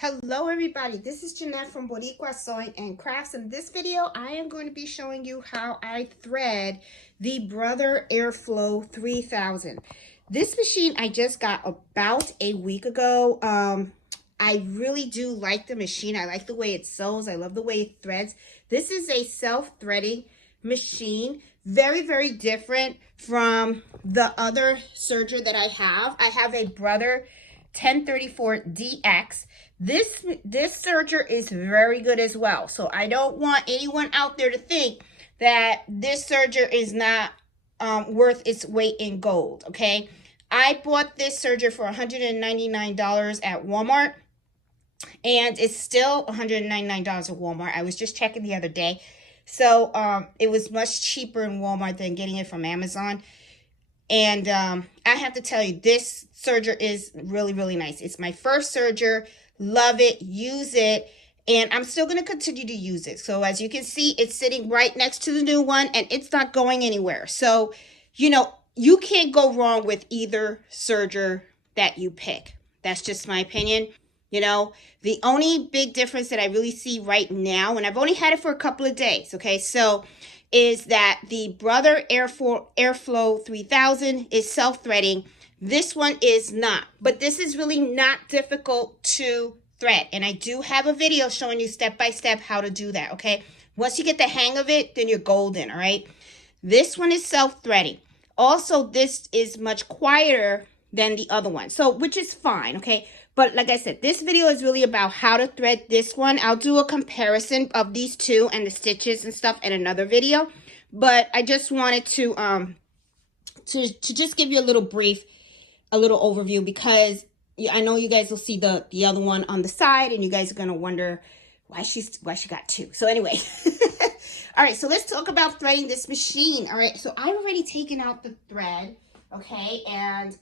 Hello everybody, this is Jeanette from Boricua Sewing and Crafts. In this video, I am going to be showing you how I thread the Brother Airflow 3000. This machine I just got about a week ago. I really do like the machine. I like the way it sews. I love the way it threads. This is a self-threading machine. Very, very different from the other serger that I have. I have a Brother 1034 DX. This serger is very good as well. So I don't want anyone out there to think that this serger is not worth its weight in gold. Okay, I bought this serger for $199 at Walmart, and it's still $199 at Walmart. I was just checking the other day. So it was much cheaper in Walmart than getting it from Amazon. And I have to tell you, this serger is really, really nice. It's my first serger. Love it. Use it. And I'm still going to continue to use it. So as you can see, it's sitting right next to the new one, and it's not going anywhere. So, you know, you can't go wrong with either serger that you pick. That's just my opinion. You know, the only big difference that I really see right now, and I've only had it for a couple of days, okay, so is that the Brother Airflow 3000 is self-threading. This one is not, but this is really not difficult to thread. And I do have a video showing you step-by-step how to do that, okay? Once you get the hang of it, then you're golden, all right? This one is self-threading. Also, this is much quieter than the other one, so which is fine, okay? But like I said, this video is really about how to thread this one. I'll do a comparison of these two and the stitches and stuff in another video. But I just wanted to just give you a little brief, a little overview, because I know you guys will see the other one on the side, and you guys are gonna wonder why she got two. So anyway, all right. So let's talk about threading this machine. All right. So I've already taken out the thread, okay, and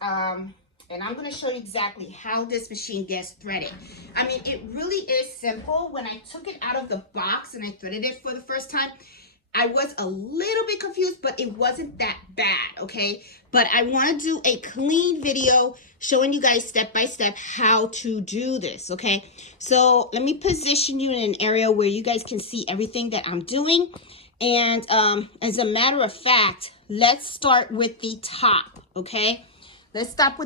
I'm going to show you exactly how this machine gets threaded. I mean, it really is simple. When I took it out of the box and I threaded it for the first time, I was a little bit confused, but it wasn't that bad, okay? But I want to do a clean video showing you guys step by step how to do this, okay? So let me position you in an area where you guys can see everything that I'm doing. And as a matter of fact, let's start with the top, okay? Let's start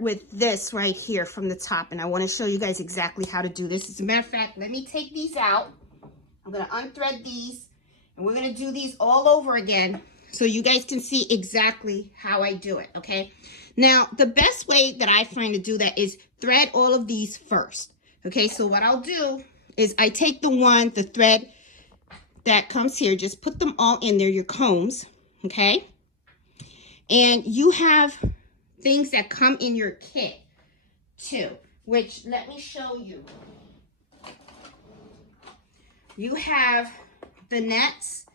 with this right here from the top, and I want to show you guys exactly how to do this. As a matter of fact, let me take these out. I'm going to unthread these, and we're going to do these all over again so you guys can see exactly how I do it, okay? Now, the best way that I find to do that is thread all of these first, okay? So what I'll do is I take the thread that comes here, just put them all in there, your combs, okay? And you have things that come in your kit too, which let me show you. You have the nets,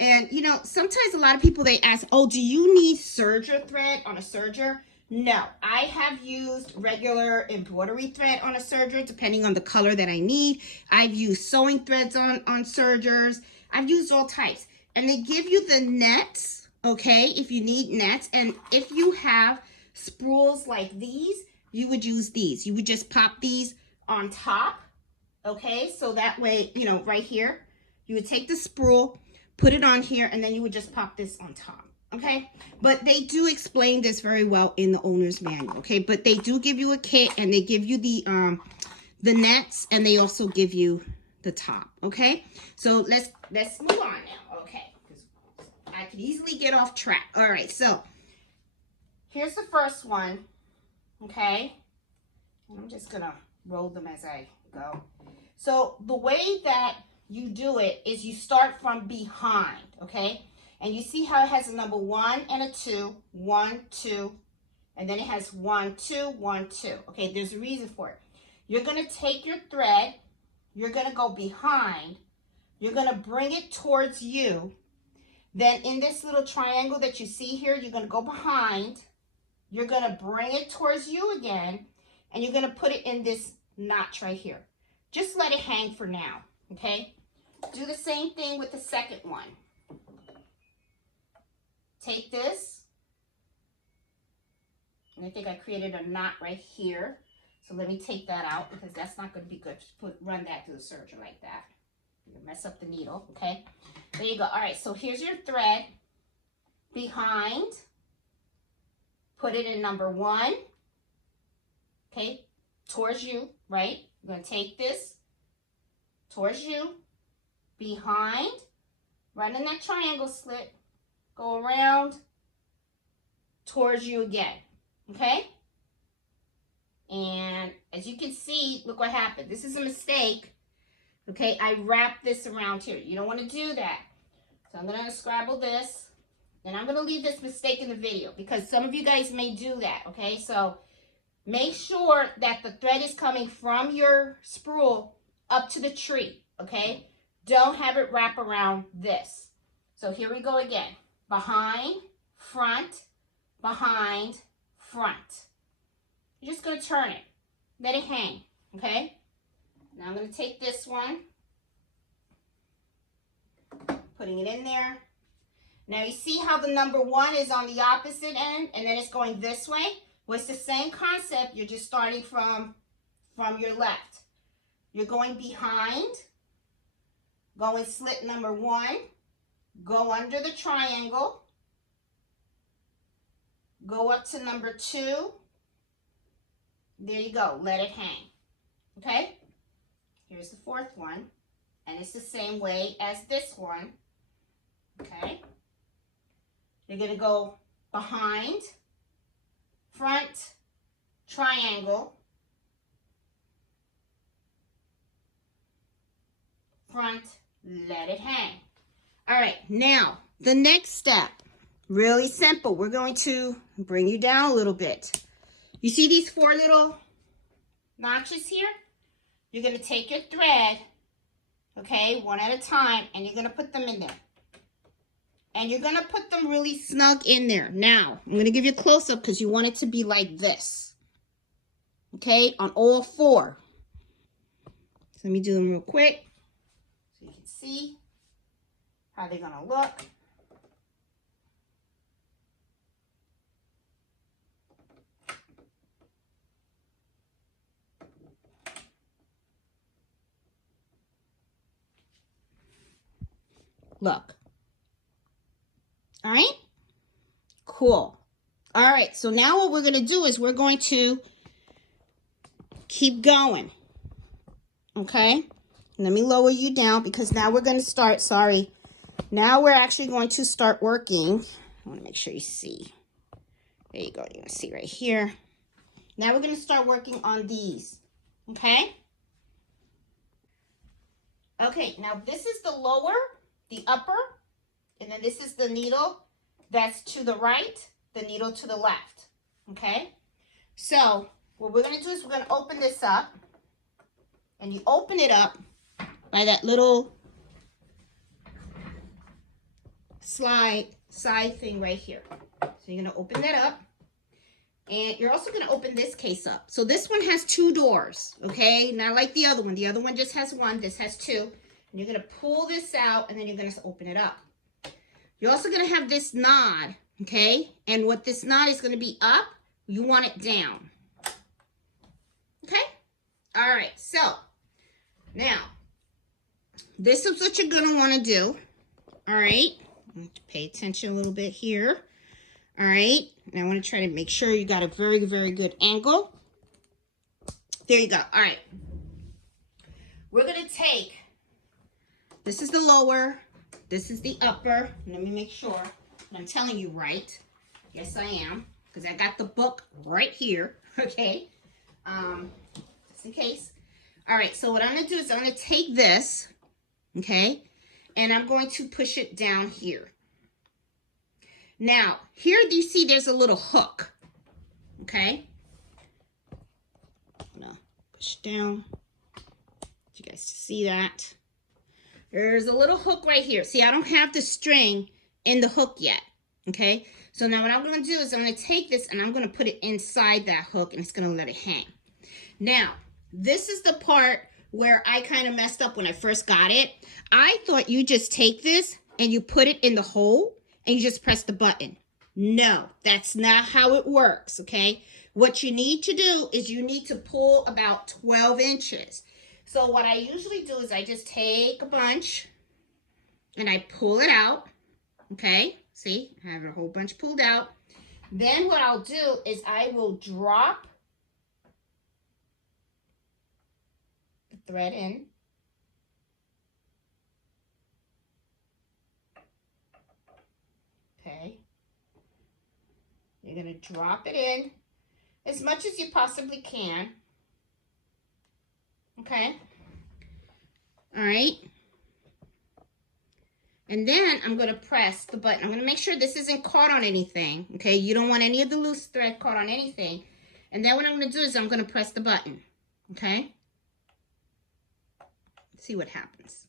and you know, sometimes a lot of people, they ask, oh, do you need serger thread on a serger? No, I have used regular embroidery thread on a serger, depending on the color that I need. I've used sewing threads on sergers. I've used all types, and they give you the nets, okay, if you need nets. And if you have spools like these, you would use these. You would just pop these on top, okay? So that way, you know, right here, you would take the spool, put it on here, and then you would just pop this on top, okay? But they do explain this very well in the owner's manual, okay? But they do give you a kit, and they give you the nets, and they also give you the top, okay? So let's move on now, okay? I could easily get off track. All right, so here's the first one, okay? And I'm just gonna roll them as I go. So the way that you do it is you start from behind, okay? And you see how it has a number 1 and a 2, 1, 2, and then it has 1, 2, 1, 2. Okay, there's a reason for it. You're gonna take your thread, you're gonna go behind, you're gonna bring it towards you. Then in this little triangle that you see here, you're going to go behind, you're going to bring it towards you again, and you're going to put it in this notch right here. Just let it hang for now, okay? Do the same thing with the second one. Take this, and I think I created a knot right here. So let me take that out because that's not going to be good to run that through the serger like that. You'll mess up the needle, okay? There you go. All right, so here's your thread behind. Put it in number 1, okay, towards you, right? You're going to take this towards you, behind, right in that triangle slit, go around towards you again, okay? And as you can see, look what happened. This is a mistake, okay? I wrapped this around here. You don't want to do that. So I'm going to unscrabble this. And I'm going to leave this mistake in the video because some of you guys may do that, okay? So make sure that the thread is coming from your spool up to the tree, okay? Don't have it wrap around this. So here we go again. Behind, front, behind, front. You're just going to turn it. Let it hang, okay? Now I'm going to take this one, putting it in there. Now you see how the number 1 is on the opposite end and then it's going this way? Well, it's the same concept. You're just starting from your left. You're going behind, going slit number 1, go under the triangle, go up to number 2. There you go. Let it hang. Okay? Here's the 4th one. And it's the same way as this one. Okay? You're going to go behind, front, triangle, front, let it hang. All right, now the next step, really simple. We're going to bring you down a little bit. You see these 4 little notches here? You're going to take your thread, okay, one at a time, and you're going to put them in there. And you're going to put them really snug in there. Now, I'm going to give you a close-up because you want it to be like this. Okay, on all 4. So let me do them real quick so you can see how they're going to look. Look. All right, cool. All right, so now what we're going to do is we're going to keep going, okay? Let me lower you down because now we're going to start, now we're actually going to start working. I want to make sure you see. There you go, you're going to see right here. Now we're going to start working on these, okay? Okay, now this is the lower, the upper, and then this is the needle that's to the right, the needle to the left, okay? So what we're going to do is we're going to open this up, and you open it up by that little side thing right here. So you're going to open that up, and you're also going to open this case up. So this one has 2 doors, okay? Not like the other one. The other one just has 1. This has 2. And you're going to pull this out, and then you're going to open it up. You're also going to have this knot, okay? And what this knot is going to be up, you want it down. Okay? All right. So, now, this is what you're going to want to do. All right? I have to pay attention a little bit here. All right? And I want to try to make sure you got a very, very good angle. There you go. All right. We're going to take, this is the lower, this is the upper. Let me make sure that I'm telling you right. Yes, I am, because I got the book right here, okay? Just in case. All right, so what I'm going to do is I'm going to take this, okay, and I'm going to push it down here. Now, here you see there's a little hook, okay? I'm going to push down. Want you guys to see that. There's a little hook right here. See, I don't have the string in the hook yet, okay? So now what I'm going to do is I'm going to take this and I'm going to put it inside that hook and it's going to let it hang. Now, this is the part where I kind of messed up when I first got it. I thought you just take this and you put it in the hole and you just press the button. No, that's not how it works, okay? What you need to do is you need to pull about 12 inches. So what I usually do is I just take a bunch and I pull it out, okay? See, I have a whole bunch pulled out. Then what I'll do is I will drop the thread in. Okay. You're going to drop it in as much as you possibly can. Okay. All right. And then I'm going to press the button. I'm going to make sure this isn't caught on anything. Okay. You don't want any of the loose thread caught on anything. And then what I'm going to do is I'm going to press the button. Okay. Let's see what happens.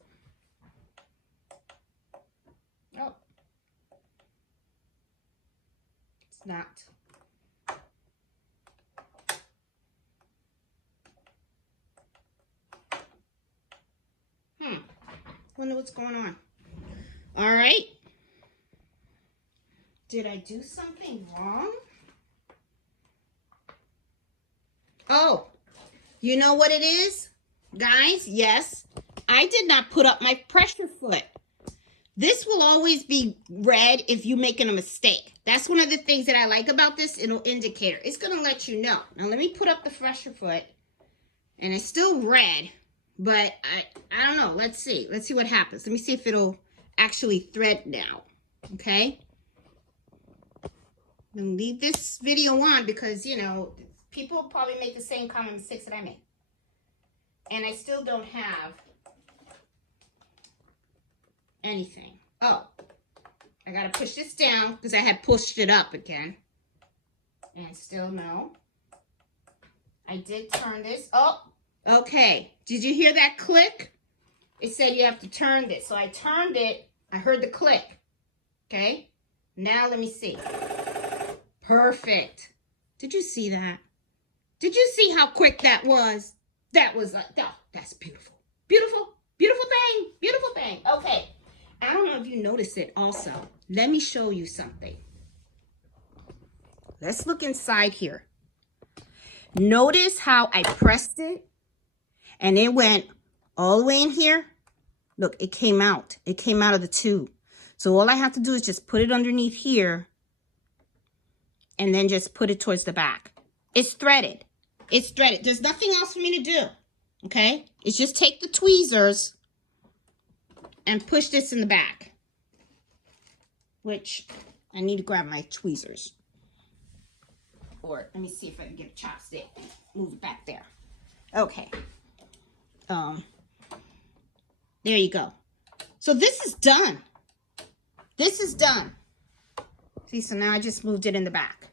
Oh. It's not. Wonder what's going on. All right. Did I do something wrong? Oh, you know what it is? Guys, yes, I did not put up my pressure foot. This will always be red if you're making a mistake. That's one of the things that I like about this indicator. It's going to let you know. Now, let me put up the pressure foot. And it's still red. But I don't know. Let's see. Let's see what happens. Let me see if it'll actually thread now. Okay? I'm going to leave this video on because, you know, people probably make the same common mistakes that I make. And I still don't have anything. Oh, I got to push this down because I had pushed it up again. And still no. I did turn this. Oh, okay. Did you hear that click? It said you have to turn this. So I turned it. I heard the click. Okay. Now let me see. Perfect. Did you see that? Did you see how quick that was? That was like, oh, that's beautiful. Beautiful. Beautiful thing. Beautiful thing. Okay. I don't know if you noticed it also. Let me show you something. Let's look inside here. Notice how I pressed it and it went all the way in here. Look, it came out. It came out of the tube. So all I have to do is just put it underneath here and then just put it towards the back. It's threaded. It's threaded. There's nothing else for me to do. Okay? It's just take the tweezers and push this in the back. Which I need to grab my tweezers. Or let me see if I can get a chopstick. Move it back there. Okay. There you go. So this is done. This is done. See, so now I just moved it in the back.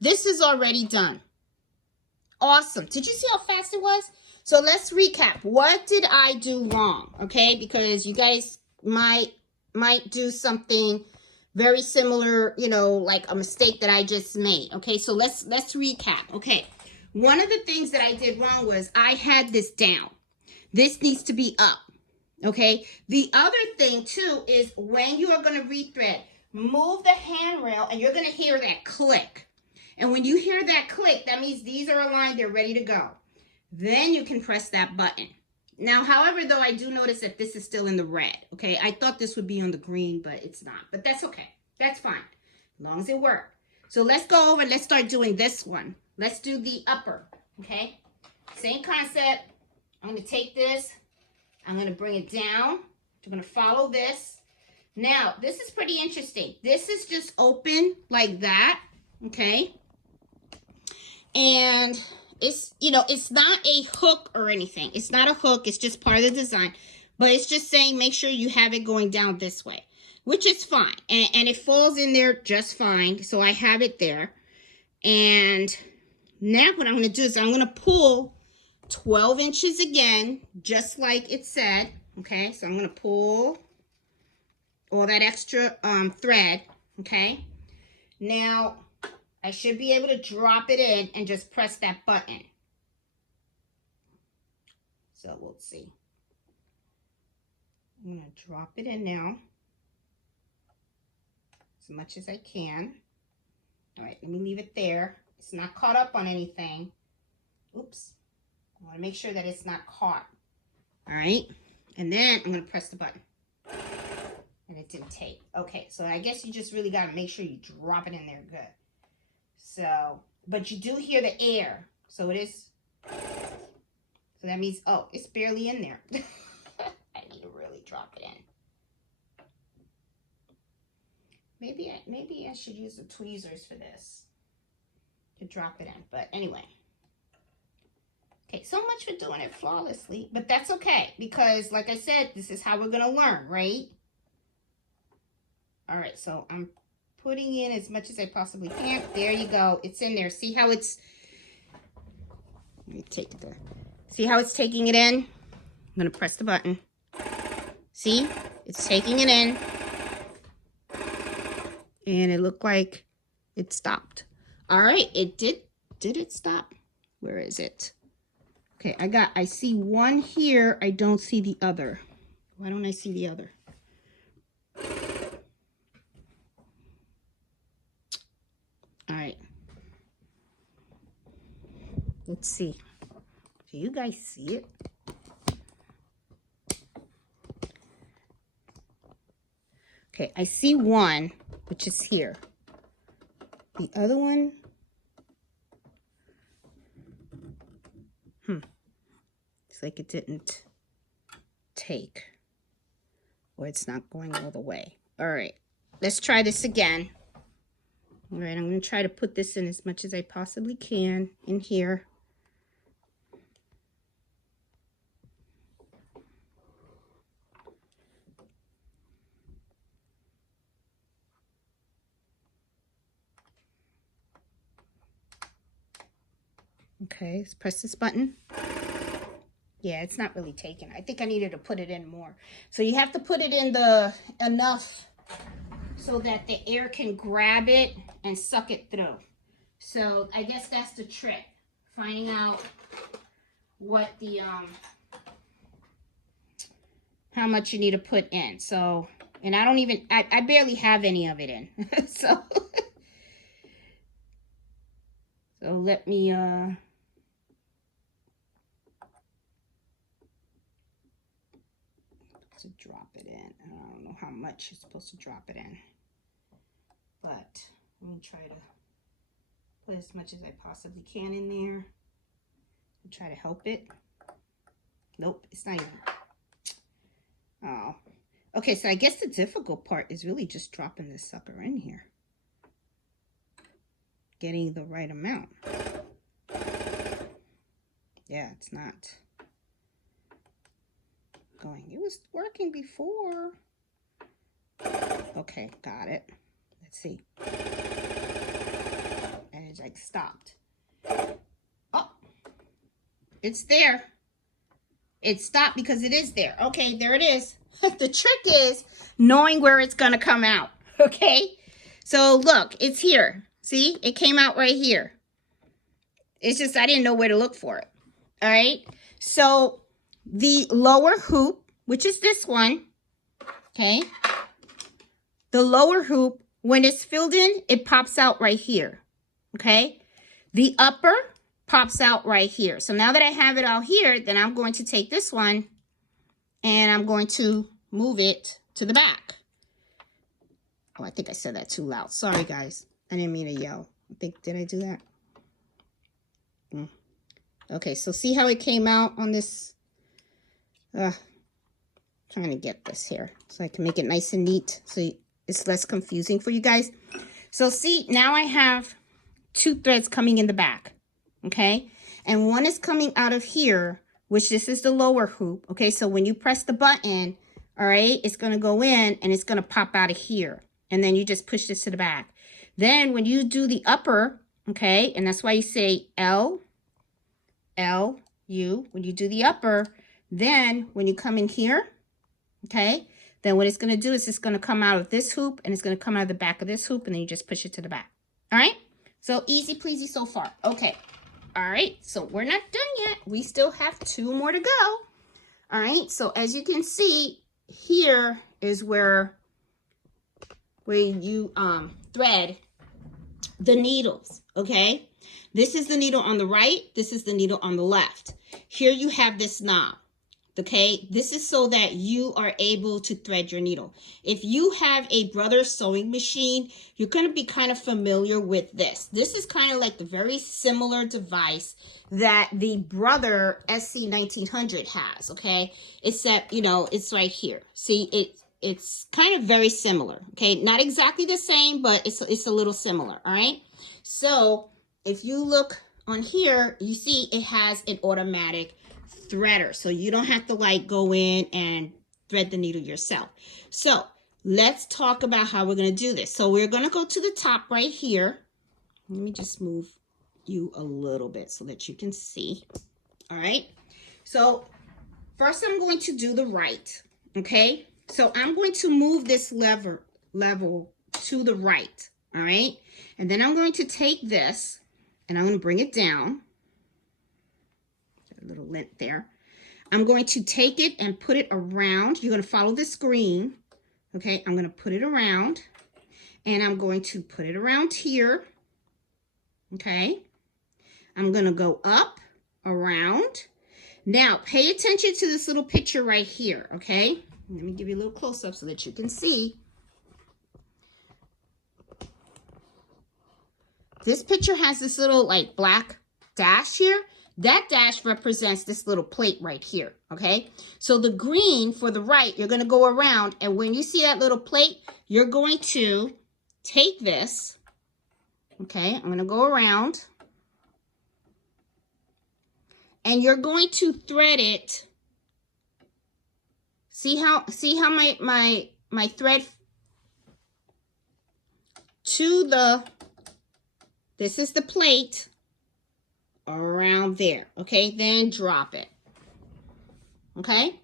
This is already done. Awesome. Did you see how fast it was? So let's recap. What did I do wrong? Okay, because you guys might do something very similar, you know, like a mistake that I just made. Okay, so let's recap. Okay, one of the things that I did wrong was I had this down. This needs to be up. Okay, the other thing too is when you are going to rethread, move the handrail and you're going to hear that click. And when you hear that click, that means these are aligned, they're ready to go. Then you can press that button. Now, however, though, I do notice that this is still in the red, okay? I thought this would be on the green, but it's not. But that's okay. That's fine, as long as it works. So let's go over and let's start doing this one. Let's do the upper, okay? Same concept. I'm going to take this. I'm going to bring it down. I'm going to follow this. Now, this is pretty interesting. This is just open like that, okay? And it's, you know, it's not a hook or anything. It's not a hook. It's just part of the design. But it's just saying make sure you have it going down this way, which is fine. And it falls in there just fine. So I have it there. And now what I'm going to do is I'm going to pull 12 inches again, just like it said. Okay, so I'm going to pull all that extra thread. Okay, now I should be able to drop it in and just press that button. So we'll see. I'm going to drop it in now. as much as I can. All right, let me leave it there. It's not caught up on anything. Oops. I want to make sure that it's not caught. All right, and then I'm going to press the button. And it didn't take. Okay, so I guess you just really got to make sure you drop it in there good. So, but you do hear the air. So it is. So that means, oh, it's barely in there. I need to really drop it in. Maybe I should use the tweezers for this to drop it in. But anyway. Okay, so much for doing it flawlessly. But that's okay. Because, like I said, this is how we're going to learn, right? All right, so I'm putting in as much as I possibly can. There you go. It's in there. See how it's... Let me take it there. See how it's taking it in? I'm going to press the button. See? It's taking it in. And it looked like it stopped. All right, it did. Did it stop? Where is it? Okay, I see one here. I don't see the other. Why don't I see the other? All right. Let's see. Do you guys see it? Okay, I see one, which is here. The other one, it's like it didn't take, or it's not going all the way. All right, let's try this again. All right, I'm going to try to put this in as much as I possibly can in here. Okay, let's press this button. Yeah, it's not really taking. I think I needed to put it in more. So you have to put it in the enough so that the air can grab it and suck it through. So I guess that's the trick. Finding out what the how much you need to put in. So, and I don't even I barely have any of it in. So let me to drop it in. I don't know how much you're supposed to drop it in, but let me try to put as much as I possibly can in there and try to help it. Nope, it's not even. Oh, okay, so I guess the difficult part is really just dropping this sucker in here, getting the right amount. Yeah, it's not going. It was working before. Okay, got it. Let's see. And it's like stopped. Oh, it's there. It stopped because it is there. Okay, there it is. The trick is knowing where it's going to come out. Okay, so look, it's here. See, it came out right here. It's just I didn't know where to look for it. All right, so the lower hoop, which is this one, okay, the lower hoop, when it's filled in, it pops out right here, okay? The upper pops out right here. So now that I have it all here, then I'm going to take this one and I'm going to move it to the back. Oh, I think I said that too loud. Sorry, guys. I didn't mean to yell. Did I do that? Okay, so see how it came out on this? Trying to get this here so I can make it nice and neat so it's less confusing for you guys. So see, now I have two threads coming in the back, okay? And one is coming out of here, which this is the lower hoop, okay? So when you press the button, all right, it's going to go in and it's going to pop out of here. And then you just push this to the back. Then when you do the upper, okay, and that's why you say L, L, U, when you do the upper, then when you come in here, okay, then what it's going to do is it's going to come out of this hoop and it's going to come out of the back of this hoop and then you just push it to the back. All right, so easy peasy so far. Okay, all right, so we're not done yet. We still have two more to go. All right, so as you can see, here is where where you thread the needles, okay? This is the needle on the right. This is the needle on the left. Here you have this knob, okay? This is so that you are able to thread your needle. If you have a Brother sewing machine, you're going to be kind of familiar with this. This is kind of like the very similar device that the Brother SC1900 has, okay? Except, you know, it's right here. See, it's kind of very similar, okay? Not exactly the same, but it's a little similar, all right? So if you look on here, you see it has an automatic threader, so you don't have to like go in and thread the needle yourself. So let's talk about how we're going to do this. So we're going to go to the top right here. Let me just move you a little bit so that you can see. All right. So first I'm going to do the right. Okay. So I'm going to move this level to the right. All right. And then I'm going to take this and I'm going to bring it down. A little lint there. I'm going to take it and put it around. You're going to follow this green. Okay, I'm going to put it around. And I'm going to put it around here. Okay. I'm going to go up, around. Now, pay attention to this little picture right here. Okay. Let me give you a little close-up so that you can see. This picture has this little like black dash here. That dash represents this little plate right here, okay? So the green for the right, you're going to go around, and when you see that little plate, you're going to take this, okay? I'm going to go around, and you're going to thread it. See how my thread to the, this is the plate, around there, okay? Then drop it, okay?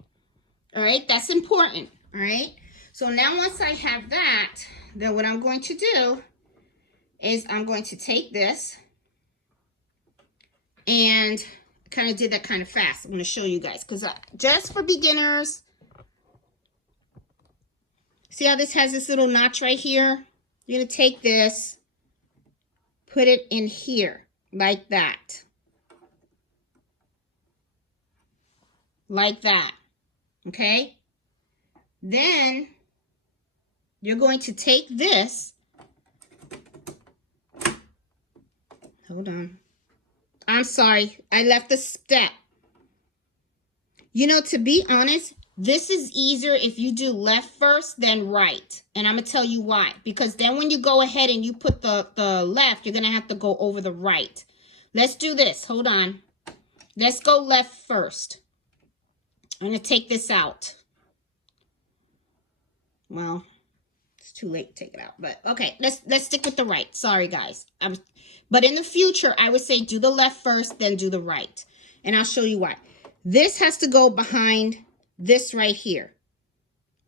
All right, that's important, all right? So now once I have that, then what I'm going to do is I'm going to take this, and I kind of did that kind of fast. I'm going to show you guys, because just for beginners, see how this has this little notch right here? You're going to take this, put it in here, like that. Like that, okay? Then you're going to take this, hold on, I'm sorry, I left a step. You know, to be honest, this is easier if you do left first than right, and I'm gonna tell you why. Because then when you go ahead and you put the left, you're gonna have to go over the right. Let's do this, hold on. Let's go left first. I'm going to take this out. Well, it's too late to take it out, but okay, let's stick with the right. Sorry, guys. But in the future, I would say do the left first, then do the right. And I'll show you why. This has to go behind this right here.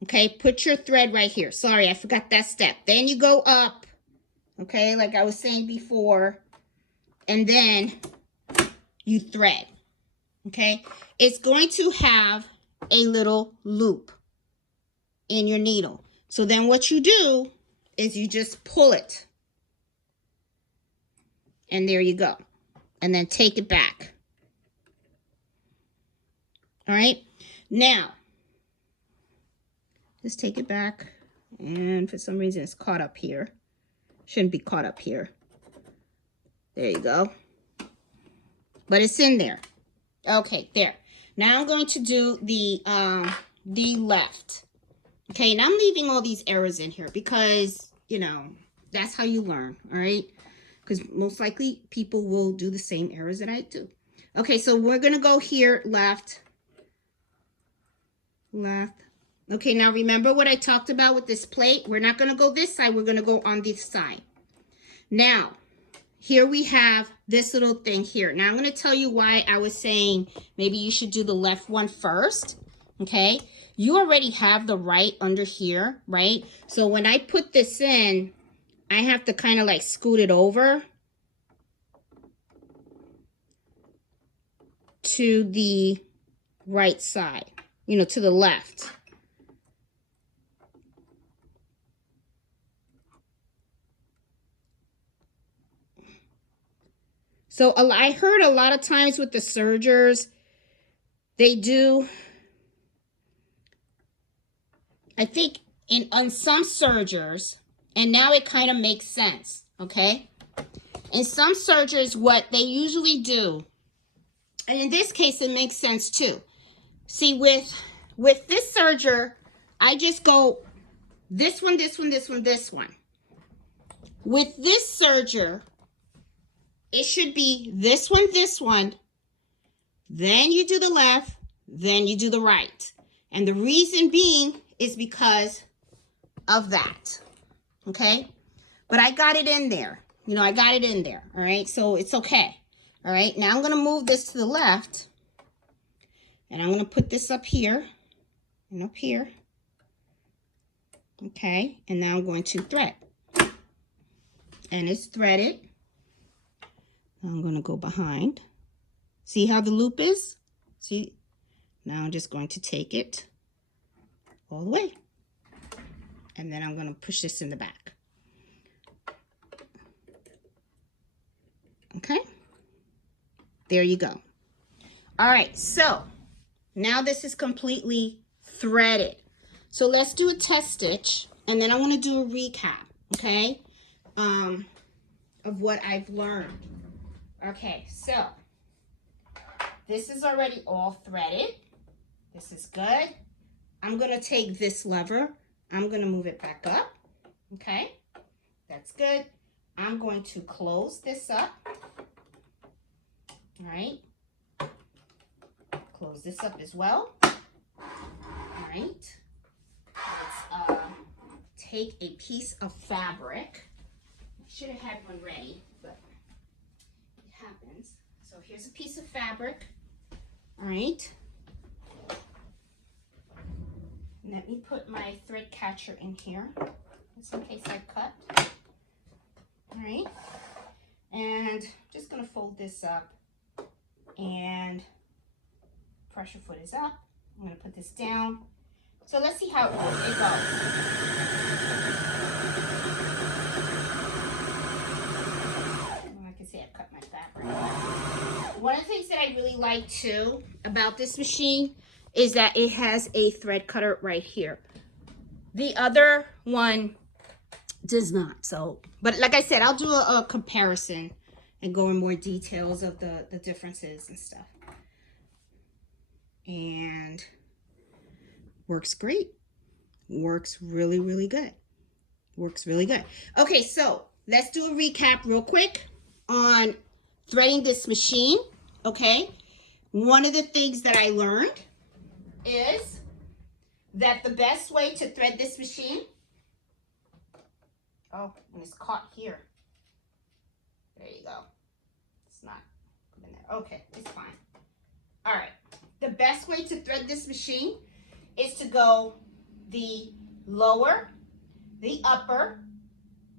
Okay, put your thread right here. Sorry, I forgot that step. Then you go up, okay, like I was saying before, and then you thread. Okay, it's going to have a little loop in your needle. So then what you do is you just pull it. And there you go. And then take it back. All right. Now, just take it back. And for some reason it's caught up here. Shouldn't be caught up here. There you go. But it's in there. Okay, there. Now I'm going to do the left. Okay, and I'm leaving all these errors in here because, you know, that's how you learn, all right? Because most likely people will do the same errors that I do. Okay, so we're going to go here, left, left. Okay, now remember what I talked about with this plate? We're not going to go this side. We're going to go on this side. Now, here we have this little thing here. Now, I'm going to tell you why I was saying maybe you should do the left one first, okay? You already have the right under here, right? So when I put this in, I have to kind of like scoot it over to the right side, you know, to the left. So I heard a lot of times with the sergers, they do, I think on some sergers, and now it kind of makes sense, okay? In some sergers, what they usually do, and in this case, it makes sense too. See, with this serger, I just go this one, this one, this one, this one. With this serger, it should be this one, then you do the left, then you do the right. And the reason being is because of that, okay? But I got it in there. You know, I got it in there, all right? So it's okay, all right? Now I'm going to move this to the left, and I'm going to put this up here and up here, okay? And now I'm going to thread. And it's threaded. Now I'm going to go behind. See how the loop is? See? Now I'm just going to take it all the way. And then I'm going to push this in the back. Okay? There you go. All right, so now this is completely threaded. So let's do a test stitch, and then I'm going to do a recap, okay, of what I've learned. Okay, so this is already all threaded. This is good. I'm going to take this lever. I'm going to move it back up. Okay, that's good. I'm going to close this up. All right. Close this up as well. All right. Let's take a piece of fabric. I should have had one ready, but it happens. So here's a piece of fabric. All right. Let me put my thread catcher in here, just in case I cut. All right. And just going to fold this up, and pressure foot is up. I'm going to put this down. So let's see how it goes. Well, I can see I've cut my fabric. One of the things that I really like too about this machine is that it has a thread cutter right here. The other one does not. So, but like I said, I'll do a comparison and go in more details of the differences and stuff. And works great. Works really, really good. Works really good. Okay, so let's do a recap real quick on threading this machine, okay? One of the things that I learned is that the best way to thread this machine, oh, and it's caught here. There you go. It's not in there. Okay, it's fine. All right. The best way to thread this machine is to go the lower, the upper.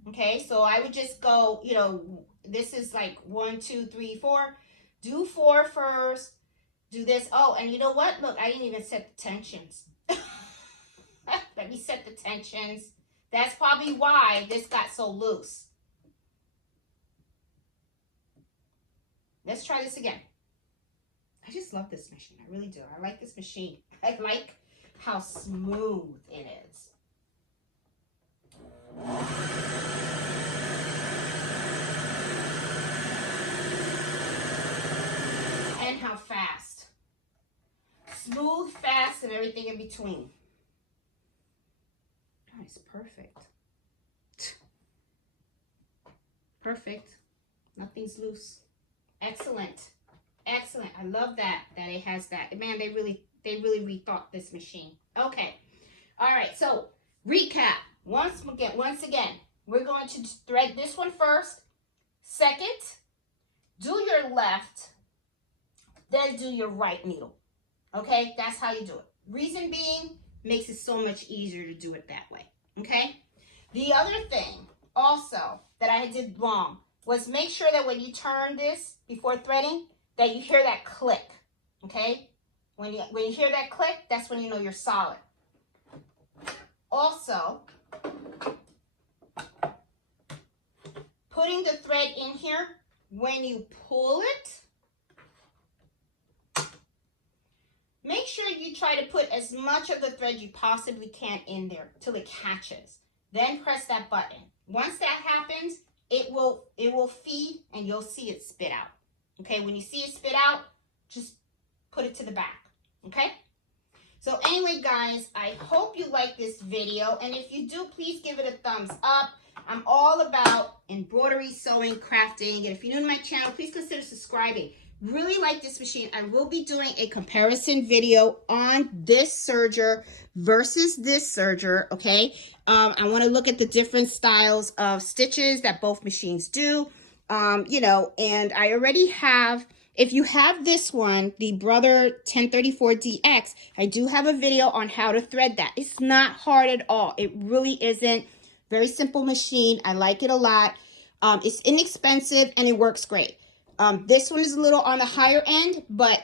Okay, so I would just go, you know, this is like 1, 2, 3, 4. Do 4 first. Do this. Oh, and you know what? Look, I didn't even set the tensions. Let me set the tensions. That's probably why this got so loose. Let's try this again. I just love this machine. I really do. I like this machine. I like how smooth it is. And how fast. Smooth, fast, and everything in between. Oh, it's perfect. Perfect. Nothing's loose. Excellent. Excellent. I love that it has that. Man, they really rethought this machine. Okay. All right. So recap. Once again, we're going to thread this one first. Second, do your left, then do your right needle. Okay? That's how you do it. Reason being, makes it so much easier to do it that way. Okay? The other thing also that I did wrong was make sure that when you turn this before threading, that you hear that click. Okay? When you hear that click, that's when you know you're solid. Also, putting the thread in here when you pull it, make sure you try to put as much of the thread you possibly can in there till it catches. Then press that button. Once that happens, it will feed and you'll see it spit out. Okay, when you see it spit out, just put it to the back. Okay? So anyway, guys, I hope you like this video. And if you do, please give it a thumbs up. I'm all about embroidery, sewing, crafting. And if you're new to my channel, please consider subscribing. Really like this machine. I will be doing a comparison video on this serger versus this serger, okay? I want to look at the different styles of stitches that both machines do, you know, and I already have, if you have this one, the Brother 1034DX, I do have a video on how to thread that. It's not hard at all. It really isn't. Very simple machine. I like it a lot. It's inexpensive and it works great. This one is a little on the higher end, but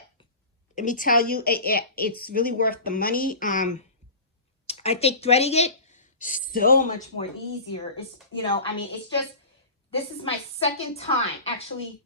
let me tell you, it's really worth the money. I think threading it so much more easier. It's, you know, I mean, it's just, this is my second time actually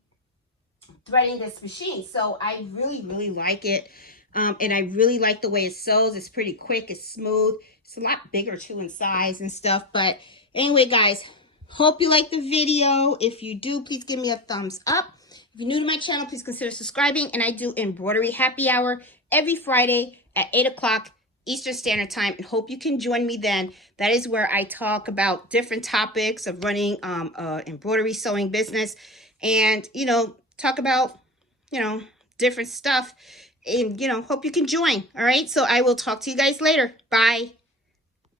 threading this machine. So I really, really like it. And I really like the way it sews. It's pretty quick. It's smooth. It's a lot bigger too in size and stuff. But anyway, guys, hope you like the video. If you do, please give me a thumbs up. If you're new to my channel, please consider subscribing. And I do embroidery happy hour every Friday at 8 o'clock Eastern Standard Time. And hope you can join me then. That is where I talk about different topics of running embroidery sewing business. And, you know, talk about, you know, different stuff. And, you know, hope you can join. All right. So I will talk to you guys later. Bye.